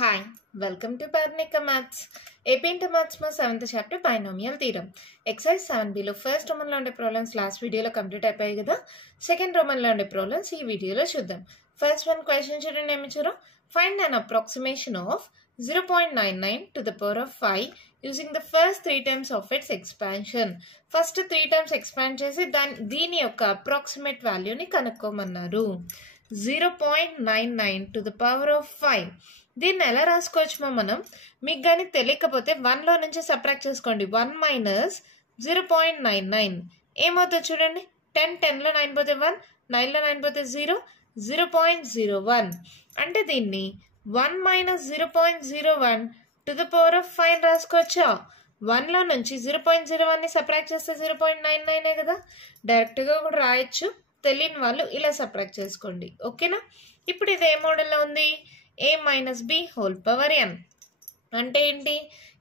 Hi, welcome to Parnika Maths. AP Inter Maths మా 7th chapter binomial theorem. Exercise 7B లో first Roman లో ఉండే problems last వీడియోలో complete అయిపోయాయి కదా. సెకండ్ రోమన్ లో ఉండే ప్రాబ్లమ్స్ ఈ వీడియోలో చూద్దాం. ఫస్ట్ వన్ క్వశ్చన్ చూడండి ఏమి ఇచ్చారో. Find an approximation of 0.99 to the power of 5 using the first 3 times of its expansion. First 3 times expand చేసి దీని యొక్క అప్రాక్సిమేట్ వాల్యూని కనుక్కోమన్నారు. 0.99 to the power of 5. దీన్ని ఎలా రాసుకోవచ్చు మనం? మీకు కానీ తెలియకపోతే 1లో నుంచి సబ్ట్రాక్ట్ చేసుకోండి. 1 మైనస్ 0.99 ఏమవుతుంది చూడండి. 10లో 9 పోతే 1, 9లో 9 పోతే 0, 0.01 అంటే దీన్ని 1 minus 0.01 to the power of 5 రాసుకోవచ్చా? 1లో నుంచి 0.01ని సబ్ట్రాక్ట్ చేస్తే 0.99 కదా. డైరెక్ట్గా కూడా రాయొచ్చు. తెలియని వాళ్ళు ఇలా సబ్ట్రాక్ట్ చేసుకోండి. ఓకేనా? ఇప్పుడు ఇది ఏ మోడల్లో ఉంది? a minus b whole power n అంటే ఏంటి?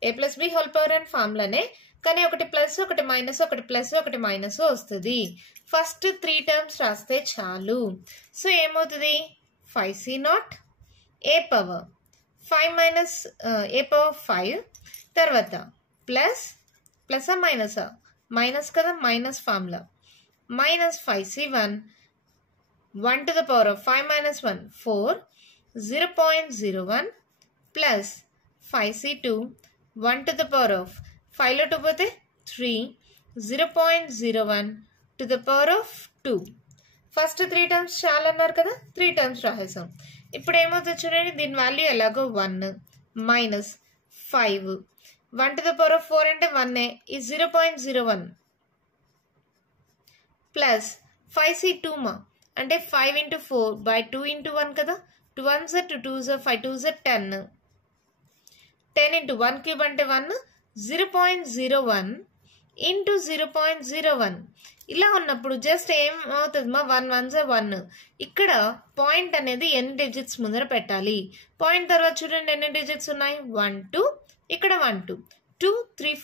a plus b whole power n ఫార్ములానే, కానీ ఒకటి ప్లస్ ఒకటి మైనస్ ఒకటి ప్లస్ ఒకటి మైనస్ వస్తుంది. ఫస్ట్ 3 టర్మ్స్ రాస్తే చాలు. సో ఏమవుతుంది? 5c0 a power 5 minus a power 5 తర్వాత ప్లస్ ప్లస్ మైనస్ మైనస్ కదా, minus formula minus 5c1 1 to the power of 5 minus 1 4 0.01 plus 5c2 1 to the power of 5లో 2 పోతే 3 0.01 to the power of 2. First 3 terms చాలా అన్నారు కదా, 3 terms రాసేసాం. ఇప్పుడు ఏమవుతుంది చూడండి. దీని వాల్యూ ఎలాగో 1 minus 5 1 to the power of 4 అంటే 1 ఈ 0.01 ప్లస్ 5c2 అంటే 5 into 4 by 2 into 1 కదా. 2 1s are 2 2s are 5 2s are 10. 10 into 1 cube అంటే 1, 0.01 into 0.01 ఇలా ఉన్నప్పుడు జస్ట్ ఏమవుతుంది 1 1s are 1. ఇక్కడ పాయింట్ అనేది ఎన్ని డిజిట్స్ ముందర పెట్టాలి. పాయింట్ తర్వాత చూడండి ఎన్ని డిజిట్స్ ఉన్నాయి. 1 2 ఇక్కడ 1 2 2 3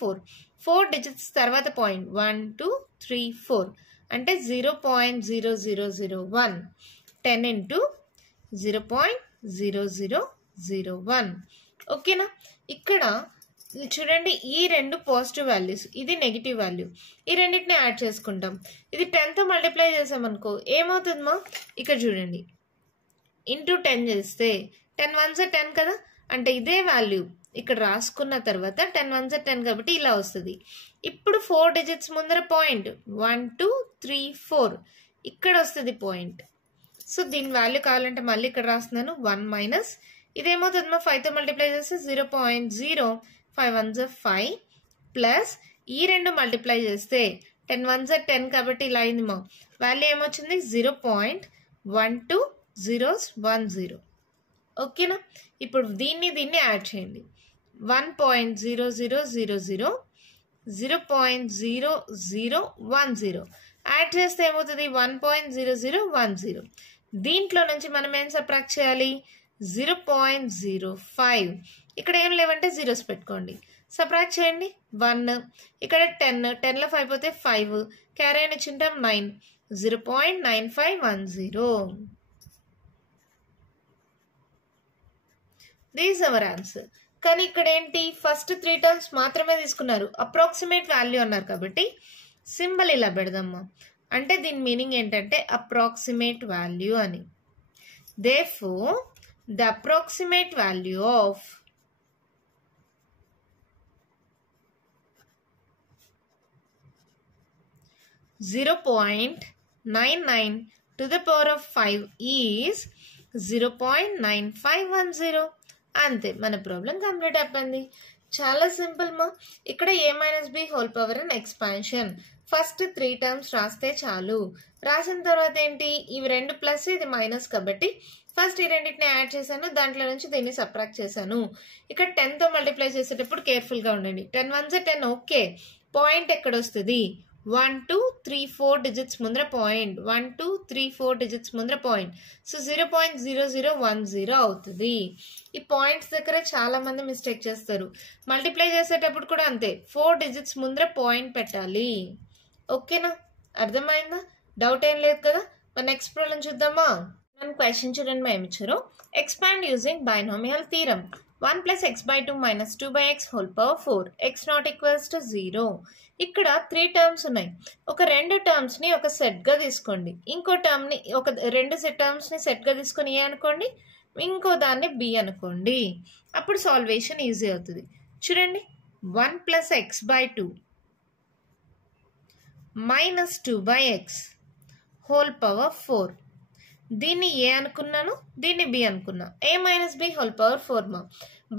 4 డిజిట్స్ తర్వాత పాయింట్ 1 2 3 4 అంటే 0.0001 10 into 0.0001. ఓకేనా? ఇక్కడ చూడండి ఈ రెండు పాజిటివ్ వాల్యూస్, ఇది నెగిటివ్ వాల్యూ, ఈ రెండింటిని యాడ్ చేసుకుంటాం. ఇది 10తో మల్టిప్లై చేసామనుకో ఏమవుతుందమ్మా? ఇక్కడ చూడండి ఇంటూ 10 చేస్తే 10 1s are 10 కదా. అంటే ఇదే వాల్యూ ఇక్కడ రాసుకున్న తర్వాత 10 1s are 10 కాబట్టి ఇలా వస్తుంది. ఇప్పుడు 4 డిజిట్స్ ముందర పాయింట్ 1 2 3 4 ఇక్కడ వస్తుంది పాయింట్. సో దీని వాల్యూ కావాలంటే మళ్ళీ ఇక్కడ రాస్తున్నాను 1 మైనస్ ఇదేమవుతుందమ్మా 5తో మల్టిప్లై చేస్తే 0.0 5 1s are 5 ప్లస్ ఈ రెండు మల్టిప్లై చేస్తే 10 1s are 10 కాబట్టి ఇలా అయింది వాల్యూ ఏమొచ్చింది 0.1210. ఓకేనా? ఇప్పుడు దీన్ని యాడ్ చేయండి. 1.0000 0.0010 యాడ్ చేస్తే ఏమవుతుంది 1.0010. దీంట్లో నుంచి మనం ఏం సబ్ట్రాక్ట్ చేయాలి 0.05. ఇక్కడ ఏం లేవంటే జీరోస్ పెట్టుకోండి. సబ్ట్రాక్ట్ చేయండి 1 ఇక్కడ 10లో 5 పోతే 5 క్యారీ అని ఇచ్చింటాం 9 0.9510. This our answer. కానీ ఇక్కడ ఏంటి ఫస్ట్ 3 టర్మ్స్ మాత్రమే తీసుకున్నారు, అప్రాక్సిమేట్ వాల్యూ అన్నారు కాబట్టి సింబల్ ఇలా పెడదామా. అంటే దీని మీనింగ్ ఏంటంటే అప్రాక్సిమేట్ వాల్యూ అని. Therefore the approximate value of 0.99 to the power of 5 is 0.9510. అంతే, మన ప్రాబ్లం కంప్లీట్ అయిపోయింది. చాలా సింపుల్ ఇక్కడ a minus B whole power and expansion first 3 terms రాస్తే చాలు. రాసిన తర్వాత ఏంటి ఇవి రెండు ప్లస్ ఇది మైనస్ కాబట్టి ఫస్ట్ ఈ రెండింటిని యాడ్ చేశాను, దాంట్లో నుంచి దీన్ని సబ్ట్రాక్ట్ చేశాను. ఇక్కడ 10తో మల్టిప్లై చేసేటప్పుడు కేర్ఫుల్గా ఉండండి. 10 1s are 10 ఓకే. పాయింట్ ఎక్కడ వస్తుంది 1 2 3 4 డిజిట్స్ ముందర పాయింట్ 1 2 3 4 డిజిట్స్ ముందర పాయింట్. సో 0.0010 అవుతుంది. ఈ పాయింట్స్ దగ్గర చాలా మంది మిస్టేక్ చేస్తారు. మల్టిప్లై చేసేటప్పుడు కూడా అంతే 4 డిజిట్స్ ముందర పాయింట్ పెట్టాలి. ఓకేనా? అర్థమైందా? డౌట్ ఏం లేదు కదా. మరి నెక్స్ట్ ప్రాబ్లం చూద్దామా. మన క్వశ్చన్ చూడండి మేము ఇచ్చారు. Expand using binomial theorem. 1 + x/2 - 2/x whole power 4 x not equals to 0. ఇక్కడ 3 టర్మ్స్ ఉన్నాయి. ఒక 2 టర్మ్స్ని ఒక సెట్గా తీసుకోండి, ఇంకో టర్మ్ని ఒక 2 టర్మ్స్ని సెట్గా తీసుకొని ఏ అనుకోండి, ఇంకో దాన్ని బి అనుకోండి. అప్పుడు సాల్వేషన్ ఈజీ అవుతుంది. చూడండి, 1 + x/2 - 2/x హోల్ పవర్ 4. దీన్ని ఏ అనుకున్నాను, దీన్ని బి అనుకున్నా. a - b హోల్ పవర్ 4 మా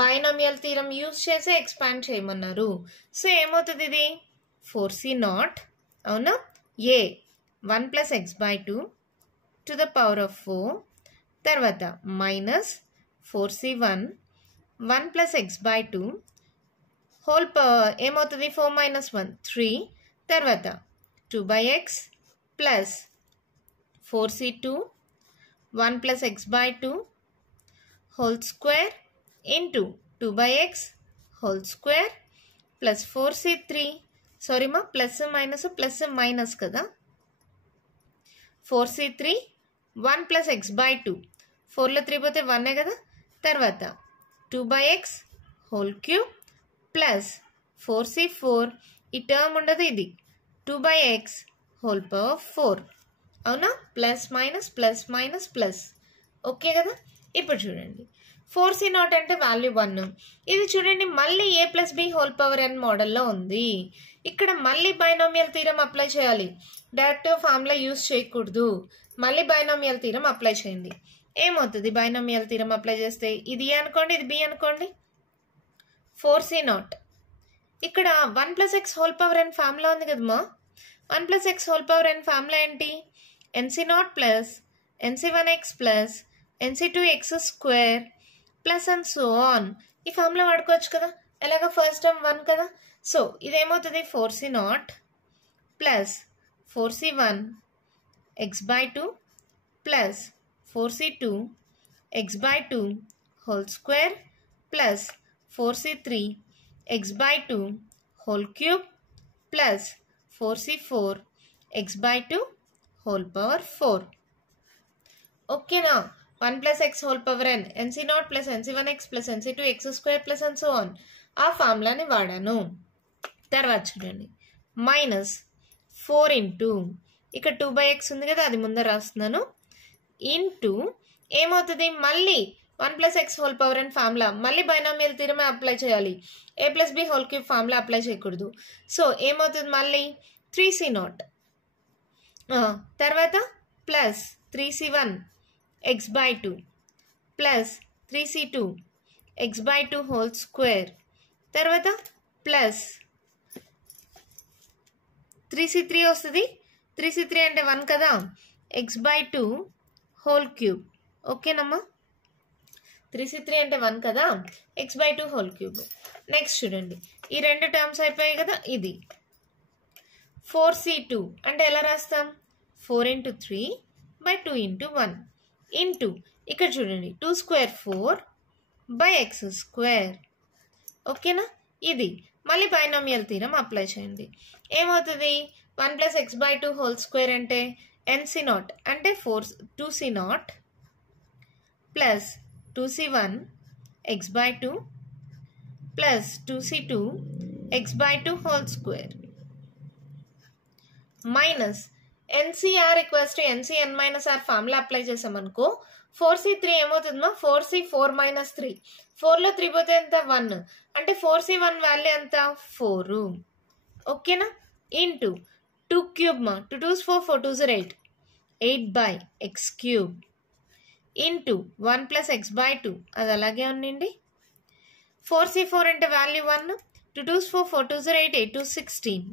బైనామియల్ థీరం యూజ్ చేసి ఎక్స్పాండ్ చేయమన్నారు. సో ఏమవుతుంది, ఇది 4c0 అవునా, a 1 + x/2 to the power of 4, తర్వాత -4c1 1 + x/2 హోల్ పవర్ ఏమవుతుంది, 4 - 1 3, తర్వాత 2/x plus 4c2 1 + x/2 whole square into 2/x whole square plus 4c3 sorry మా ప్లస్ మైనస్ కదా, 4c3 1 + x/2 4లో 3 పోతే 1 కదా, తర్వాత 2/x whole cube plus 4c4 ఈ term ఉండదు, ఇది 2/x హోల్ పవర్ 4 అవునా, ప్లస్. ఓకే కదా. ఇప్పుడు చూడండి 4c0 అంటే వాల్యూ 1. ఇది చూడండి మళ్ళీ a + b whole power n మోడల్లో ఉంది. ఇక్కడ మళ్ళీ బైనామియల్ థీరం అప్లై చేయాలి, డైరెక్ట్ ఫార్ములా యూజ్ చేయకూడదు. మళ్ళీ బైనామియల్ థీరం అప్లై చేయండి. ఏమవుతుంది బైనామియల్ థీరం అప్లై చేస్తే, ఇది a అనుకోండి, ఇది b అనుకోండి. 4c0 ఇక్కడ 1 + x whole power n formula ఉంది కదమ్మా. 1 + x whole power n formula ఏంటి, nc0 plus nc1x plus nc2x² plus and so on. ఈ ఫార్ములా వాడుకోవచ్చు కదా, ఎలాగ ఫస్ట్ టర్మ్ 1 కదా. సో ఇదేమవుతుంది 4c0 plus 4c1 x/2 plus 4c2 x/2 whole square plus 4c3 x/2 whole cube plus 4c4 x/2 whole power 4. ఓకేనా. 1 + x whole power n nc0 plus nc1x plus nc2x² plus and so on, ఆ ఫార్ములాని వాడాను. తర్వాత చూడండి -4 into ఇక్కడ 2/x ఉంది కదా, అది ముందర రాస్తున్నాను, ఇంటూ ఏమవుతుంది మళ్ళీ 1 + x whole power n formula మళ్ళీ బైనామియల్ థీరమే అప్లై చేయాలి, a + b whole cube formula apply చేయకూడదు. సో ఏమవుతుంది మళ్ళీ 3c0 తర్వాత plus 3c1 x/2 plus 3c2 x/2 whole square, తర్వాత ప్లస్ 3c3 వస్తుంది, 3c3 అంటే 1 కదా, x/2 హోల్ క్యూబ్. ఓకేనమ్మా, 3c3 అంటే 1 కదా, x/2 హోల్ క్యూబ్. నెక్స్ట్ చూడండి ఈ 2 టర్మ్స్ అయిపోయాయి కదా, ఇది 4c2 అంటే ఎలా రాస్తాం, 4 × 3 / 2 × 1 ఇంటూ ఇక్కడ చూడండి 2² 4/x². ఓకేనా. ఇది మళ్ళీ బైనామియల్ థీరం అప్లై చేయండి. ఏమవుతుంది 1 + x/2 హోల్ స్క్వేర్ అంటే nc0 అంటే 2c0 plus 2c1 x/2 plus 2c2 x/2 whole square minus NCR equals to NCn-R formula apply చేసామనుకో 4c3 ఏమవుతుందో 4c4 - 3 4లో 3 పోతే ఎంత 1 అంటే 4c1 వాల్యూ ఎంత 4. ఓకేనా. ఇంటూ 2³ మా 2 2s 4 4 2s 8 8/x³ into 1 + x/2 అది అలాగే ఉండండి. 4c4 అంటే value 1, 2 2s 4 4 2s 8 8 2s 16/x⁴.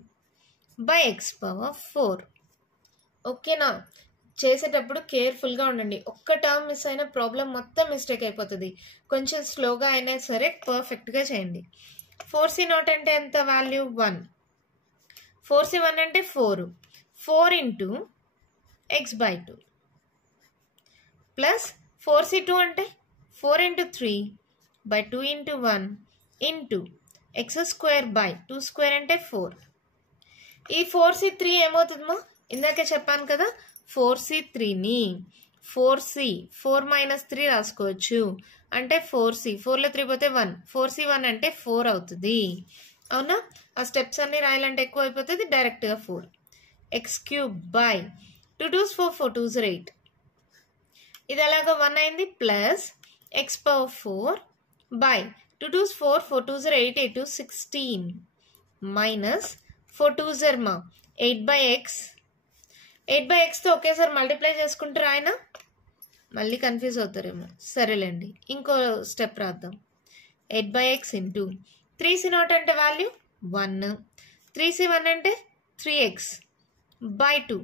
ఓకేనా. చేసేటప్పుడు కేర్ఫుల్గా ఉండండి, ఒక్క టర్మ్ మిస్ అయిన ప్రాబ్లం మొత్తం మిస్టేక్ అయిపోతుంది. కొంచెం స్లోగా అయినా సరే పర్ఫెక్ట్గా చేయండి. 4c0 అంటే ఎంత వాల్యూ 1, 4c1 అంటే 4 4 × x/2 ప్లస్ 4c2 అంటే 4 × 3/2 × 1 ఇంటూ x²/2² అంటే 4. ఈ 4c3 ఏమవుతుందమ్మా, ఇందాకే చెప్పాను కదా 4c3ని 4c 4 మైనస్ 3 రాసుకోవచ్చు అంటే 4c 4లో 3 పోతే 1 4c 1 అంటే 4 అవుతుంది అవునా ఆ స్టెప్స్ అన్ని రాయాలంటే ఎక్కువ అయిపోతుంది డైరెక్ట్గా 4 x cube by 2 2s 4 4 2s 8 ఇది అలాగా 1 అయింది plus x power 4 by 2 2s 4 4 2s 8 8 2 16 minus 4 2s మా 8 బై x 8 బై x తో ఒకేసారి మల్టిప్లై చేసుకుంటారు ఆయన మళ్ళీ కన్ఫ్యూజ్ అవుతారేమో సరేలేండి ఇంకో స్టెప్ రాద్దాం 8 బై ఎక్స్ ఇంటూ 3c0 అంటే వాల్యూ 1 3c1 అంటే 3x బై 2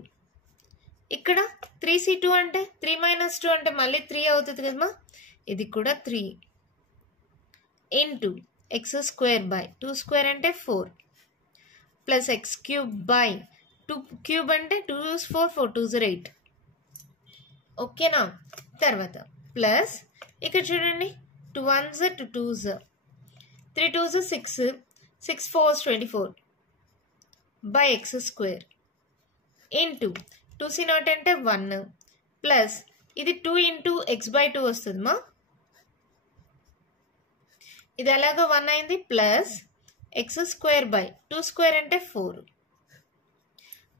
ఇక్కడ 3c2 అంటే 3 మైనస్ 2 అంటే మళ్ళీ 3 అవుతుంది కదమ్మా ఇది కూడా 3 into X square by 2 square అంటే 4 plus X cube by 2 cube అంటే 2 4 4 2 8 ఓకేనా తర్వాత ప్లస్ ఇక్కడ చూడండి 2 1s 2 2s 3 2s 6 6 4s 24 by X square into 2c0 అంటే 1 ప్లస్ ఇది 2 ఇంటూ ఎక్స్ బై 2 వస్తుంది మా ఇది అలాగా 1 అయింది plus X square by 2 square అంటే 4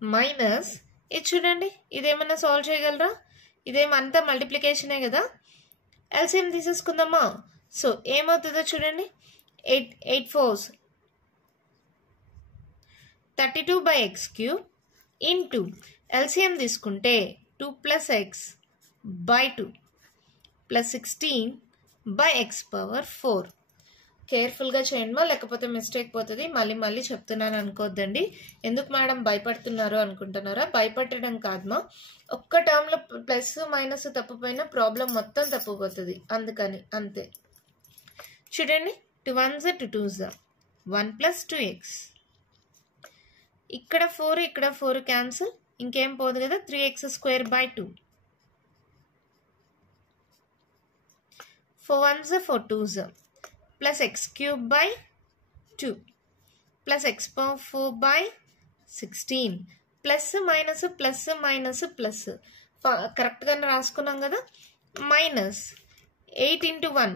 మైనస్ ఇది చూడండి ఇదేమన్నా సాల్వ్ చేయగలరా ఇదేమంతా మల్టిప్లికేషనే కదా ఎల్సిఎం తీసేసుకుందామా సో ఏమవుతుందో చూడండి 8 4s 32 by X cube into LCM తీసుకుంటే 2 plus X by 2 plus 16 by X power 4 కేర్ఫుల్గా చేయండి లేకపోతే మిస్టేక్ పోతుంది మళ్ళీ చెప్తున్నాను అనుకోవద్దండి ఎందుకు మేడం భయపడుతున్నారు అనుకుంటున్నారా భయపడడం కాదమ్మా ఒక్క టర్మ్లో ప్లస్ మైనస్ తప్పుపోయినా ప్రాబ్లం మొత్తం తప్పుపోతుంది అందుకని అంతే చూడండి 2 1s 2 2s 1 ప్లస్ 2x ఇక్కడ 4 ఇక్కడ 4 క్యాన్సిల్ ఇంకేం పోదు కదా 3x square by 2 4 1s 4 2s plus x cube by 2 plus x power 4 by 16 plus minus correct గా రాసుకున్నాం కదా మైనస్ 8 into 1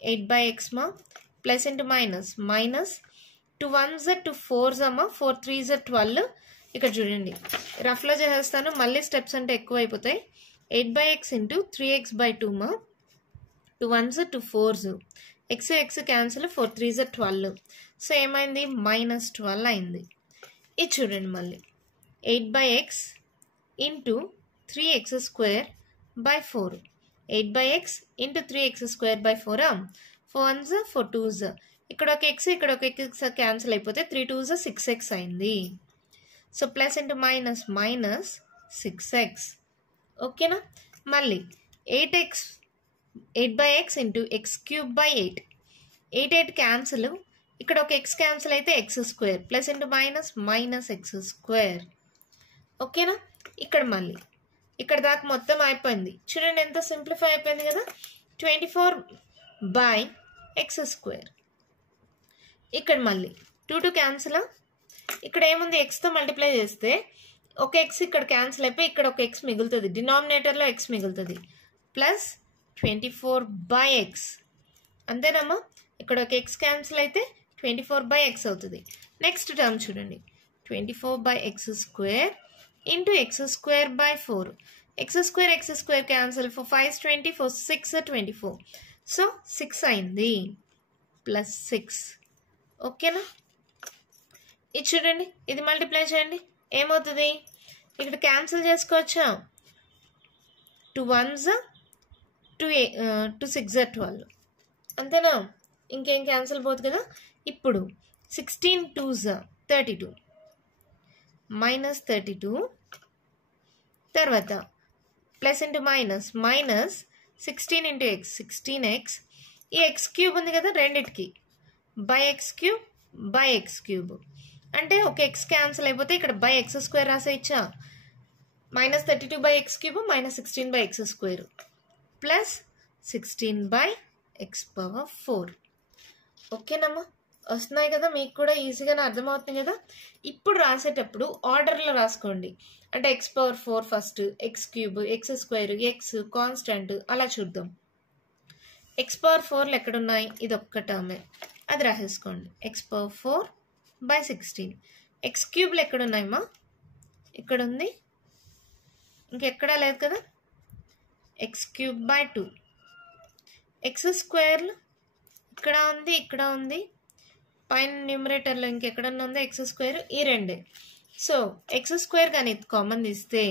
8 by x మా plus into minus 2 1s 2 4s అమ్మా 4 3s 12 ఇక్కడ చూడండి రఫ్లో చేసేస్తాను మళ్ళీ స్టెప్స్ అంటే ఎక్కువ అయిపోతాయి 8 by x into 3x by 2 మా 2 1s 2 4s x cancel 4 3s 12 so ఏమైంది మైనస్ 12 అయింది ఇది చూడండి మళ్ళీ 8 by X into 3x square by 4 8 by X into 3x square by 4 4 1s 4 2s ఇక్కడ ఒక ఎక్స్ ఇక్కడ ఒక ఎక్స్ క్యాన్సిల్ అయిపోతే 3 2s 6x అయింది so plus into minus 6x ఓకేనా మళ్ళీ 8 by X into X cube by 8 8 cancel ఇక్కడ ఒక ఎక్స్ క్యాన్సిల్ అయితే X square plus into minus X square ఓకేనా ఇక్కడ మళ్ళీ ఇక్కడ దాకా మొత్తం అయిపోయింది చూడండి ఎంత సింప్లిఫై అయిపోయింది కదా 24 బై ఎక్స్ స్క్వేర్ ఇక్కడ మళ్ళీ 2 క్యాన్సిల్ ఇక్కడ ఏముంది ఎక్స్తో మల్టిప్లై చేస్తే ఒక ఎక్స్ ఇక్కడ క్యాన్సిల్ అయిపోయి ఇక్కడ ఒక ఎక్స్ మిగులుతుంది డినామినేటర్లో ఎక్స్ మిగులుతుంది ప్లస్ 24 బై ఎక్స్ అంతేనమ్మా ఇక్కడ ఒక ఎక్స్ క్యాన్సిల్ అయితే 24 బై ఎక్స్ అవుతుంది నెక్స్ట్ టర్మ్ చూడండి 24 by X square into X square by 4 X square cancel 4 5 20 4 6 24 so 6 అయింది ప్లస్ 6 ఓకేనా ఇది చూడండి ఇది మల్టిప్లై చేయండి ఏమవుతుంది ఇక్కడ క్యాన్సిల్ చేసుకోవచ్చా 2 1s 2 6 12 అంతేనా ఇంకేం క్యాన్సిల్ పోదు కదా ఇప్పుడు 16 2s 32 మైనస్ 32 తర్వాత plus into minus 16 into X 16x ఈ ఎక్స్ క్యూబ్ ఉంది కదా రెండిటికి బై ఎక్స్ క్యూబ్ అంటే ఒక ఎక్స్ క్యాన్సిల్ అయిపోతే ఇక్కడ బై ఎక్స్ స్క్వేర్ రాసేయచ్చా minus 32 by X cube minus 16 by X square plus 16 by X power 4 ఓకేనమ్మా వస్తున్నాయి కదా, మీకు కూడా ఈజీగానే అర్థమవుతుంది కదా. ఇప్పుడు రాసేటప్పుడు ఆర్డర్లో రాసుకోండి. అంటే x⁴ first, x³ x² x constant అలా చూద్దాం. x⁴లో ఎక్కడున్నాయి, ఇది ఒక్క టర్మే, అది రాసేసుకోండి. x⁴/16. x³ ఎక్కడున్నాయమ్మా, ఇక్కడ ఉంది, ఇంకెక్కడా లేదు కదా. x³/2. x² ఇక్కడ ఉంది, ఇక్కడ ఉంది, పైన న్యూమరేటర్లో ఇంకెక్కడన్నా ఉందా x², ఈ రెండే. సో x² కానీ కామన్ తీస్తే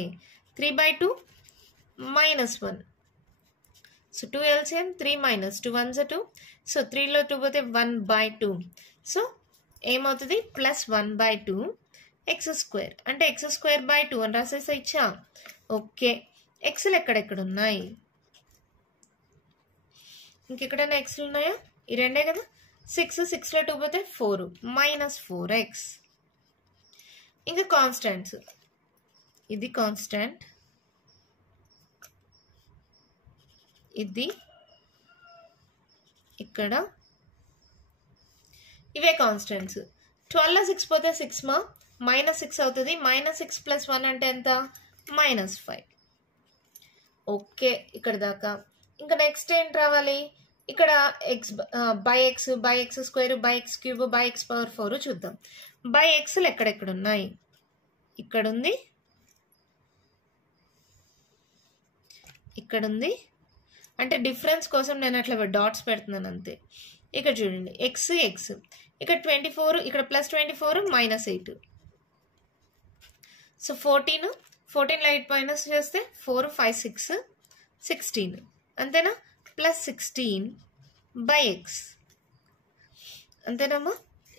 3/2 -1. So 2 LCM 3 - 2 1s 2. సో 3లో 2 పోతే 1/2. సో ఏమవుతుంది, +1/2 x². అంటే x²/2 అని రాసేసా ఇచ్చా. ఓకే, ఎక్స్లు ఎక్కడెక్కడ ఉన్నాయి, ఇంకెక్కడైనా ఎక్స్లు ఉన్నాయా, ఈ రెండే కదా. 6లో 2 పోతే 4 -4x. ఇంకా కాన్స్టెంట్స్, ఇది కాన్స్టెంట్, ఇది ఇక్కడ, ఇవే కాన్స్టెంట్స్. 12లో 6 పోతే 6 మా, -6 అవుతుంది. -6 + 1 అంటే ఎంత, -5. ఓకే, ఇక్కడ దాకా. ఇంకా నెక్స్ట్ ఏంటి రావాలి, ఇక్కడ x/x² x³ x⁴ చూద్దాం. xలు ఎక్కడెక్కడ ఉన్నాయి, ఇక్కడ ఉంది, ఇక్కడ ఉంది. అంటే డిఫరెన్స్ కోసం నేను అట్లా డాట్స్ పెడుతున్నాను అంతే. ఇక్కడ చూడండి x ఇక్కడ 24, ఇక్కడ +24 -8. సో 14లో 8 మైనస్ చేస్తే 4 5 6 16 అంతేనా, +16/x అంతేనమ్మా.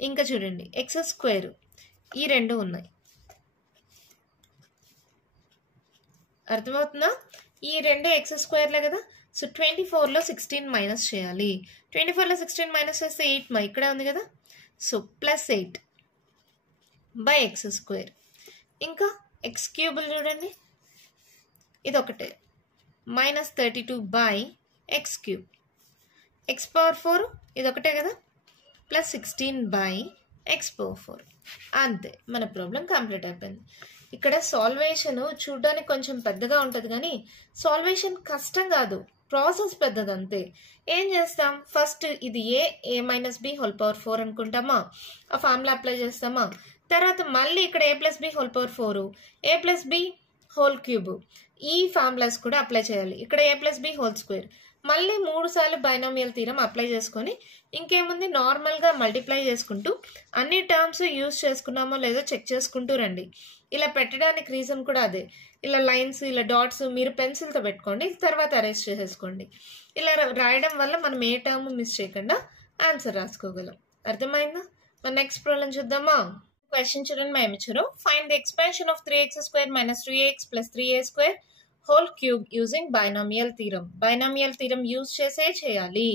ఇంకా చూడండి x², ఈ రెండు ఉన్నాయి, అర్థమవుతుందా, ఈ రెండు x²లే కదా. సో 24లో 16 మైనస్ చేయాలి. 24లో 16 మైనస్ చేస్తే 8 మా, ఇక్కడ ఉంది కదా. So +8/x². ఇంకా x³ చూడండి, ఇది ఒకటే, -32/x³. x⁴ ఇది ఒకటే కదా, +16/x⁴. అంతే, మన ప్రాబ్లం కంప్లీట్ అయిపోయింది. ఇక్కడ సాల్వేషన్ చూడడానికి కొంచెం పెద్దగా ఉంటుంది కానీ సాల్వేషన్ కష్టం కాదు, ప్రాసెస్ పెద్దది అంతే. ఏం చేస్తాం, ఫస్ట్ ఇది a - b⁴ అనుకుంటామా, ఆ ఫార్ములా అప్లై చేస్తామా. తర్వాత మళ్ళీ ఇక్కడ a+b⁴ a+b⁴ ఈ ఫార్ములాస్ కూడా అప్లై చేయాలి. ఇక్కడ a+b² మళ్ళీ 3 సార్లు బైనామియల్ థీరం అప్లై చేసుకొని ఇంకేముంది, నార్మల్గా మల్టిప్లై చేసుకుంటూ అన్ని టర్మ్స్ యూజ్ చేసుకున్నామో లేదో చెక్ చేసుకుంటూ రండి. ఇలా పెట్టడానికి రీజన్ కూడా అదే. ఇలా లైన్స్, ఇలా డాట్స్ మీరు పెన్సిల్తో పెట్టుకోండి, తర్వాత అరేంజ్ చేసేసుకోండి. ఇలా రాయడం వల్ల మనం ఏ టర్మ్ మిస్ చేయకుండా ఆన్సర్ రాసుకోగలం. అర్థమైందా? మన నెక్స్ట్ ప్రాబ్లం చూద్దామా. క్వశ్చన్ చూడండి, మా ఇచ్చారు. Find the expansion of 3x² - 3x + 3a² whole cube using binomial theorem. Binomial theorem use చేసే చేయాలి.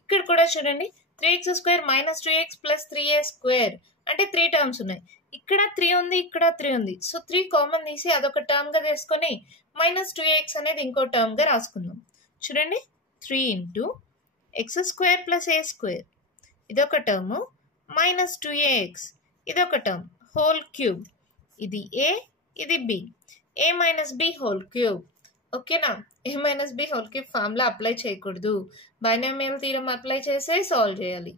ఇక్కడ కూడా చూడండి, 3x² - 2x + 3a² అంటే 3 టర్మ్స్ ఉన్నాయి. ఇక్కడ 3 ఉంది, ఇక్కడ 3 ఉంది. సో 3 కామన్ తీసి అదొక టర్మ్ గా తీసుకొని -2x అనేది ఇంకో టర్మ్ గా రాసుకుందాం. చూడండి, 3 × x² + a² ఇదొక టర్మ్, -2ax ఇదొక టర్మ్, హోల్ క్యూబ్. ఇది a, ఇది b, a - b⁴. ఓకేనా, a - b⁴ ఫార్ములా అప్లై చేయకూడదు, బైనామియల్ థీరం అప్లై చేసే సాల్వ్ చేయాలి.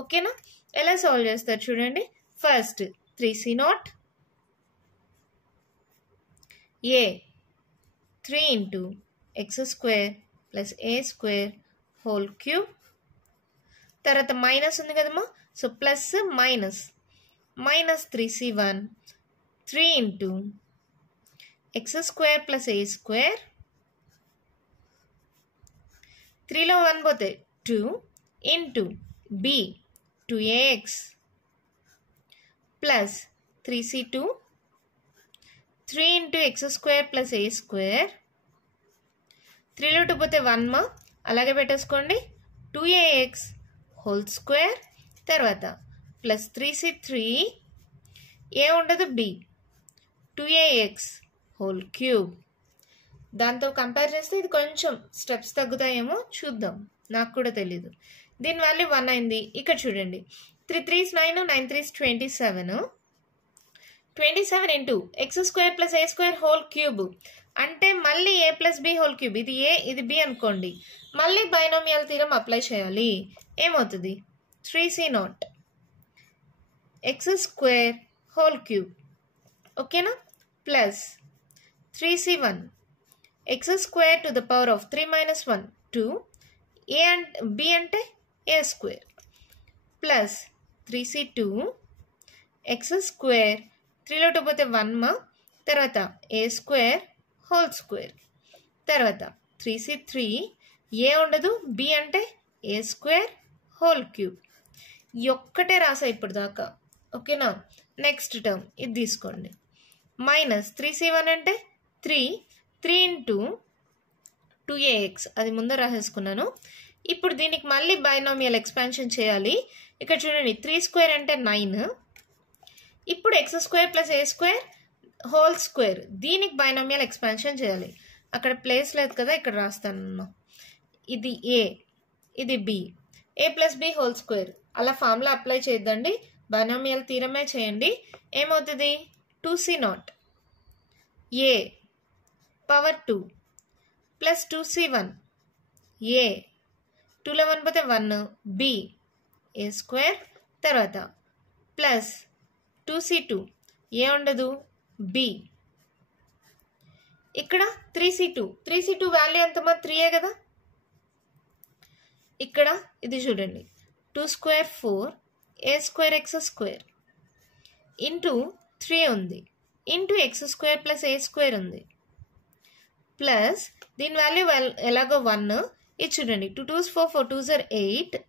ఓకేనా, ఎలా సాల్వ్ చేస్తారు చూడండి. First 3c0 a 3 × x² + a² whole cube. తర్వాత మైనస్ ఉంది కదమ్మా, so plus minus -3c1 3 × x² + a². 3లో 1 పోతే 2 × b 2ax plus 3c2 3 × x² + a². 3లో 2 పోతే 1 మా, అలాగే పెట్టేసుకోండి. 2ax హోల్ స్క్వేర్, తర్వాత ప్లస్ 3c3 ఏ ఉండదు b 2ax హోల్ క్యూబ్. దాంతో కంపేర్ చేస్తే ఇది కొంచెం స్టెప్స్ తగ్గుతాయేమో చూద్దాం, నాకు కూడా తెలీదు. దీని వాల్యూ 1 అయింది. ఇక్కడ చూడండి 3 3s 9, 9 3s 27. 27 into X square plus A square whole cube అంటే మళ్ళీ A plus B whole cube. ఇది ఏ ఇది బి అనుకోండి. మళ్ళీ బైనామియల్ థీరం అప్లై చేయాలి. ఏమవుతుంది 3c0 X square whole cube ఓకేనా plus 3c1 X square to the power of 3 - 1 2 A అంటే బి అంటే A square plus 3c2 X square 3లో 2 పోతే 1 తర్వాత ఏ స్క్వేర్ హోల్ స్క్వేర్ తర్వాత 3c3 ఏ ఉండదు బి అంటే ఏ స్క్వేర్ హోల్ క్యూబ్. ఈ ఒక్కటే రాసా ఇప్పుడు దాకా ఓకేనా. నెక్స్ట్ టర్మ్ ఇది తీసుకోండి మైనస్ 3c1 అంటే 3 ఇంటూ 2ax అది ముందు రాసేసుకున్నాను. ఇప్పుడు దీనికి మళ్ళీ బైనామియల్ ఎక్స్పాన్షన్ చేయాలి. ఇక్కడ చూడండి 3 స్క్వేర్ అంటే 9. ఇప్పుడు X square plus A square whole square దీనికి బైనామియల్ ఎక్స్పాన్షన్ చేయాలి. అక్కడ ప్లేస్ లేదు కదా ఇక్కడ రాస్తాను. ఇది ఏ ఇది బి ఏ ప్లస్ బి హోల్ స్క్వేర్ అలా ఫార్ములా అప్లై చేద్దండి. బైనామియల్ థీరమే చేయండి. ఏమవుతుంది 2c0 ఏ పవర్ 2 ప్లస్ 2c1 ఏ 2లో 1 పోతే 1 బి ఏ స్క్వేర్ తర్వాత ప్లస్ 2c2 ఏ ఉండదు బి ఇక్కడ 3c2 వాల్యూ ఎంతమా 3 కదా. ఇక్కడ ఇది చూడండి 2 square 4 A square X square into 3 ఉంది into X square plus A square ఉంది ప్లస్ దీని వాల్యూ ఎలాగో 1 ఇది చూడండి 2 2s 4 4 2s 8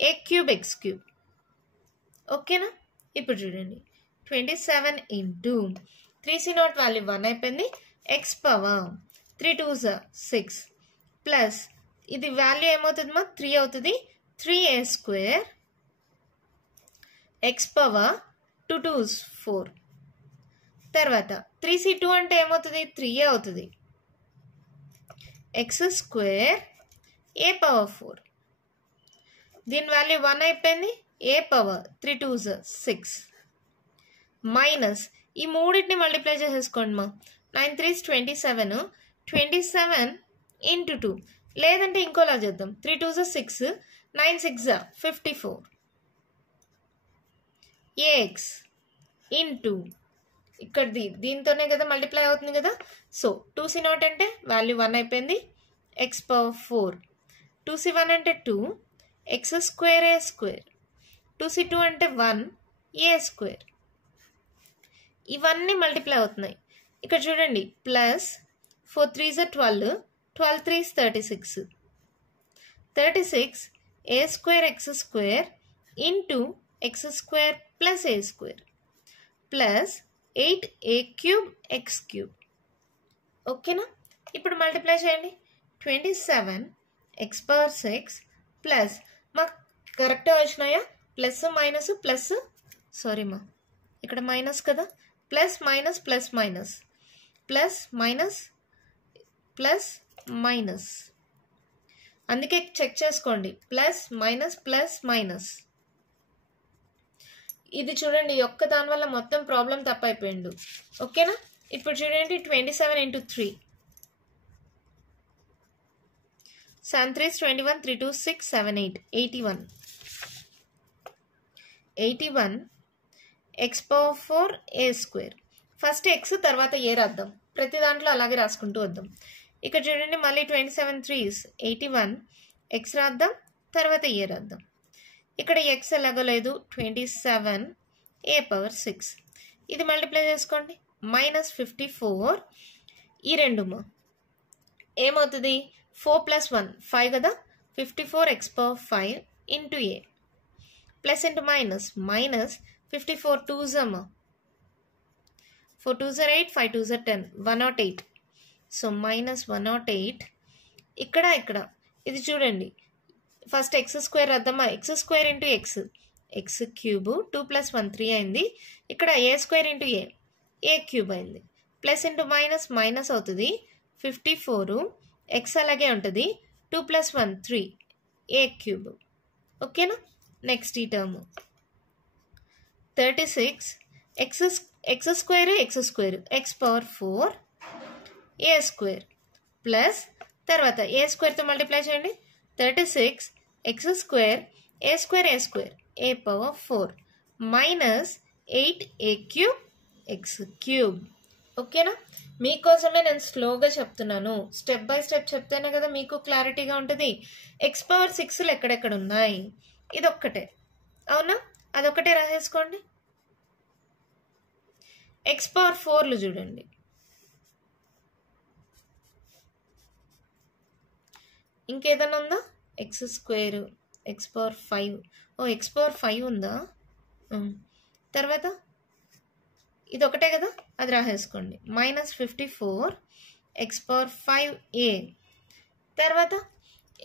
A cube X cube ఓకేనా. ఇప్పుడు చూడండి 27 ఇంటూ 3c0 వాల్యూ 1 అయిపోయింది ఎక్స్ పవర్ 3 2s 6 ప్లస్ ఇది వాల్యూ ఏమవుతుంది మా 3 అవుతుంది 3a square X power 2 2s 4 తర్వాత 3c2 అంటే ఏమవుతుంది 3a అవుతుంది ఎక్స్ స్క్వేర్ ఏ పవర్ 4 దీని వాల్యూ 1 అయిపోయింది ఏ పవర్ 3 2s 6 మైనస్ ఈ మూడింటిని మల్టిప్లై చేసేసుకోండి మా 9 3s 27 27 ఇంటూ 2 లేదంటే ఇంకోలా చేద్దాం 3 2s 6 9 6 54 ఏఎక్స్ ఇంటూ ఇక్కడ దీంతోనే కదా మల్టిప్లై అవుతుంది కదా. సో 2c0 అంటే వాల్యూ 1 అయిపోయింది ఎక్స్ పవర్ 4 2c1 అంటే 2 ఎక్స్ స్క్వేర్ ఏ స్క్వేర్ 2c2 అంటే 1 ఏ స్క్వేర్ ఇవన్నీ మల్టిప్లై అవుతున్నాయి. ఇక్కడ చూడండి plus 4 3s 12 12 3s 36 36 A square X square into X square plus A square plus 8 A cube X cube ఓకేనా. ఇప్పుడు మల్టిప్లై చేయండి 27 ఎక్స్ పవర్ 6 ప్లస్ మాకు కరెక్ట్గా వచ్చినాయా ప్లస్ మైనస్ ప్లస్ సారీ మా ఇక్కడ మైనస్ కదా plus minus plus minus plus minus plus minus అందుకే చెక్ చేసుకోండి ప్లస్ మైనస్ ఇది చూడండి ఒక్క దాని వల్ల మొత్తం ప్రాబ్లం తప్పైపోయిండు ఓకేనా. ఇప్పుడు చూడండి 27 into 3 7 3s 21 3 2 6 7 8 81 X power 4 A square first X తర్వాత ఏ రాద్దాం ప్రతి దాంట్లో అలాగే రాసుకుంటూ వద్దాం. ఇక్కడ చూడండి మళ్ళీ 27 3s 81 ఎక్స్ రాద్దాం తర్వాత ఏ రాద్దాం. ఇక్కడ ఎక్స్ ఎలాగో లేదు 27 ఏ పవర్ 6 ఇది మల్టిప్లై చేసుకోండి మైనస్ 54 ఈ రెండుమా ఏమవుతుంది 4 + 1 5 కదా 54 X power 5 into A plus into minus 54 2s 4 2s 8 5 2s 10 108 so minus 108 ఇక్కడ ఇది చూడండి ఫస్ట్ ఎక్స్ స్క్వేర్ రాద్దామా X square into X cube 2 + 1 3 అయింది. ఇక్కడ A square into A cube అయింది ప్లస్ ఇంటూ మైనస్ అవుతుంది 54 ఎక్స్ అలాగే ఉంటుంది 2 + 1 3 ఏ క్యూబ్ ఓకేనా. నెక్స్ట్ ఈ term 36 X square X power 4 A square plus తర్వాత ఏ స్క్వేర్తో మల్టిప్లై చేయండి 36 X square A power 4 minus 8 X cube. ఓకేనా. మీకోసమే నేను స్లోగా చెప్తున్నాను, స్టెప్ బై స్టెప్ చెప్తేనే కదా మీకు క్లారిటీగా ఉంటుంది. ఎక్స్ పవర్ 6లు ఎక్కడెక్కడ ఉన్నాయి, ఇదొక్కటే అవునా, అదొక్కటే రాసేసుకోండి. ఎక్స్ పవర్ 4లు చూడండి, ఇంకేదన్నా ఉందా, X square X power 5, X power 5 ఉందా, తర్వాత ఇది ఒకటే కదా, అది రాసేసుకోండి. Minus 54 X power 5a. తర్వాత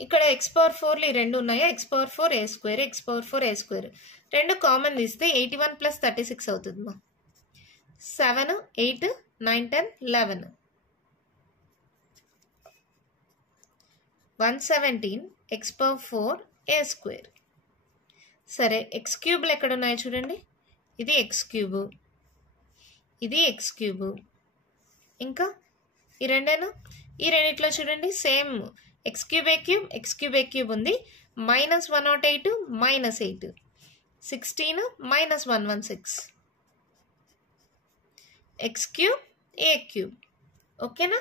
ఇక్కడ ఎక్స్ పవర్ 4లు ఈ రెండు ఉన్నాయా, X power 4 A square X power 4 A square, రెండు కామన్ తీస్తే 81 ప్లస్ 36 అవుతుంది మా. 7 8 9 10 11 117 ఎక్స్ పవర్ 4 ఏ స్క్వేర్. సరే ఎక్స్ క్యూబ్లు ఎక్కడ ఉన్నాయో చూడండి, ఇది ఎక్స్ క్యూబ్, ఇది ఎక్స్ క్యూబ్, ఇంకా ఈ రెండేనా, ఈ రెండిట్లో చూడండి same X cube A cube ఉంది. Minus 108 minus 8 16 minus 116 X cube A cube. ఓకేనా.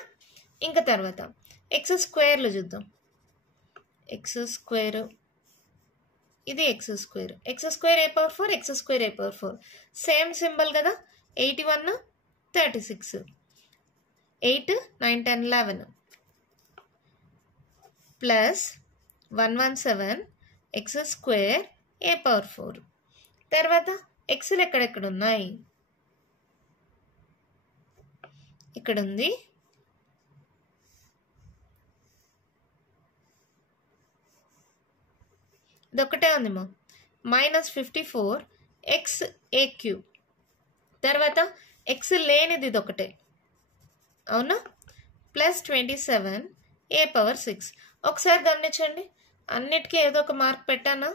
ఇంకా తర్వాత ఎక్స్ స్క్వేర్లు చూద్దాం. ఎక్స్ స్క్వేర్, ఇది X square A power 4 X square A power 4 same symbol కదా. 81 36 8 9 10 11 plus 117 X square A power 4. తర్వాత ఎక్స్లు ఎక్కడెక్కడ ఉన్నాయి, ఇక్కడ ఉంది, ఇదొక్కటే ఉంది మా. మైనస్ 54 ఎక్స్ ఏ క్యూబ్. తర్వాత ఎక్స్ లేనిది ఇదొకటే అవునా, ప్లస్ 27 ఏ పవర్ 6. ఒకసారి గమనించండి, అన్నిటికీ ఏదో ఒక మార్క్ పెట్టానా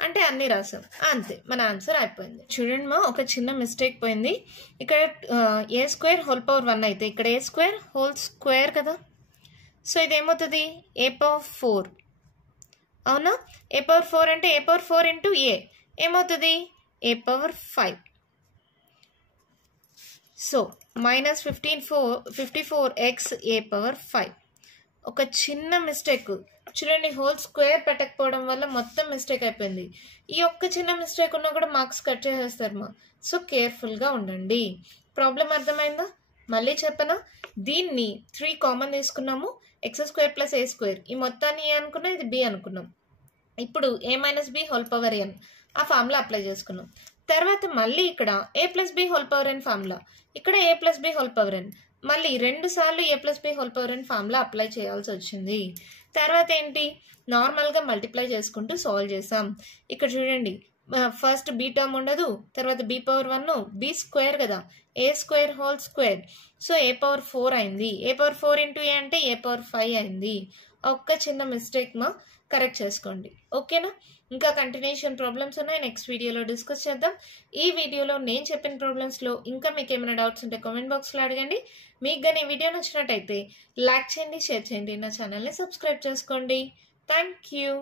అంటే అన్నీ రాసాం, అంతే మన ఆన్సర్ అయిపోయింది. చూడండి మా, ఒక చిన్న మిస్టేక్ పోయింది. ఇక్కడ ఏ స్క్వేర్ హోల్ పవర్ 1 అయితే ఇక్కడ ఏ స్క్వేర్ హోల్ స్క్వేర్ కదా, సో ఇదేమవుతుంది ఏ పవర్ 4 అవునా. ఏ పవర్ 4 అంటే ఏ పవర్ 4 ఇంటూ ఏ ఏమవుతుంది ఏ పవర్ 5. సో మైనస్ 54 ఎక్స్ ఏ పవర్ 5. ఒక చిన్న మిస్టేక్ చూడండి, హోల్ స్క్వేర్ పెట్టకపోవడం వల్ల మొత్తం మిస్టేక్ అయిపోయింది. ఈ ఒక్క చిన్న మిస్టేక్ ఉన్నా కూడా మార్క్స్ కట్ చేసేస్తారు మా. సో కేర్ఫుల్గా ఉండండి. ప్రాబ్లం అర్థమైందా, మళ్ళీ చెప్పనా. దీన్ని 3 కామన్ తీసుకున్నాము, X square plus A square, ఈ మొత్తాన్ని ఏ అనుకున్నాం, ఇది బి అనుకున్నాం. ఇప్పుడు ఏ మైనస్ బి హోల్ పవర్ ఎన్ ఆ ఫార్ములా అప్లై చేసుకున్నాం. తర్వాత మళ్ళీ ఇక్కడ ఏ ప్లస్ బి హోల్ పవర్ ఎన్ ఫార్ములా, ఇక్కడ ఏ ప్లస్ బి హోల్ పవర్ ఎన్, మళ్ళీ 2 సార్లు ఏ ప్లస్ బి హోల్ పవర్ ఎన్ ఫార్ములా అప్లై చేయాల్సి వచ్చింది. తర్వాత ఏంటి, నార్మల్గా మల్టిప్లై చేసుకుంటూ సాల్వ్ చేసాం. ఇక్కడ చూడండి, ఫస్ట్ బి టర్మ్ ఉండదు, తర్వాత బి పవర్ 1 బి స్క్వేర్ కదా, ఏ స్క్వేర్ హోల్ స్క్వేర్, సో ఏ పవర్ 4 అయింది. ఏ పవర్ 4 ఇంటూ ఏ అంటే ఏ పవర్ 5 అయింది. ఒక్క చిన్న మిస్టేక్ మా, కరెక్ట్ చేసుకోండి. ఓకేనా. ఇంకా కంటిన్యూషన్ ప్రాబ్లమ్స్ ఉన్నాయి, నెక్స్ట్ వీడియోలో డిస్కస్ చేద్దాం. ఈ వీడియోలో నేను చెప్పిన ప్రాబ్లమ్స్లో ఇంకా మీకు ఏమైనా డౌట్స్ ఉంటే కామెంట్ బాక్స్లో అడగండి. మీకు కానీ ఈ వీడియో నచ్చినట్టయితే లైక్ చేయండి, షేర్ చేయండి, నా ఛానల్ని సబ్స్క్రైబ్ చేసుకోండి. Thank you.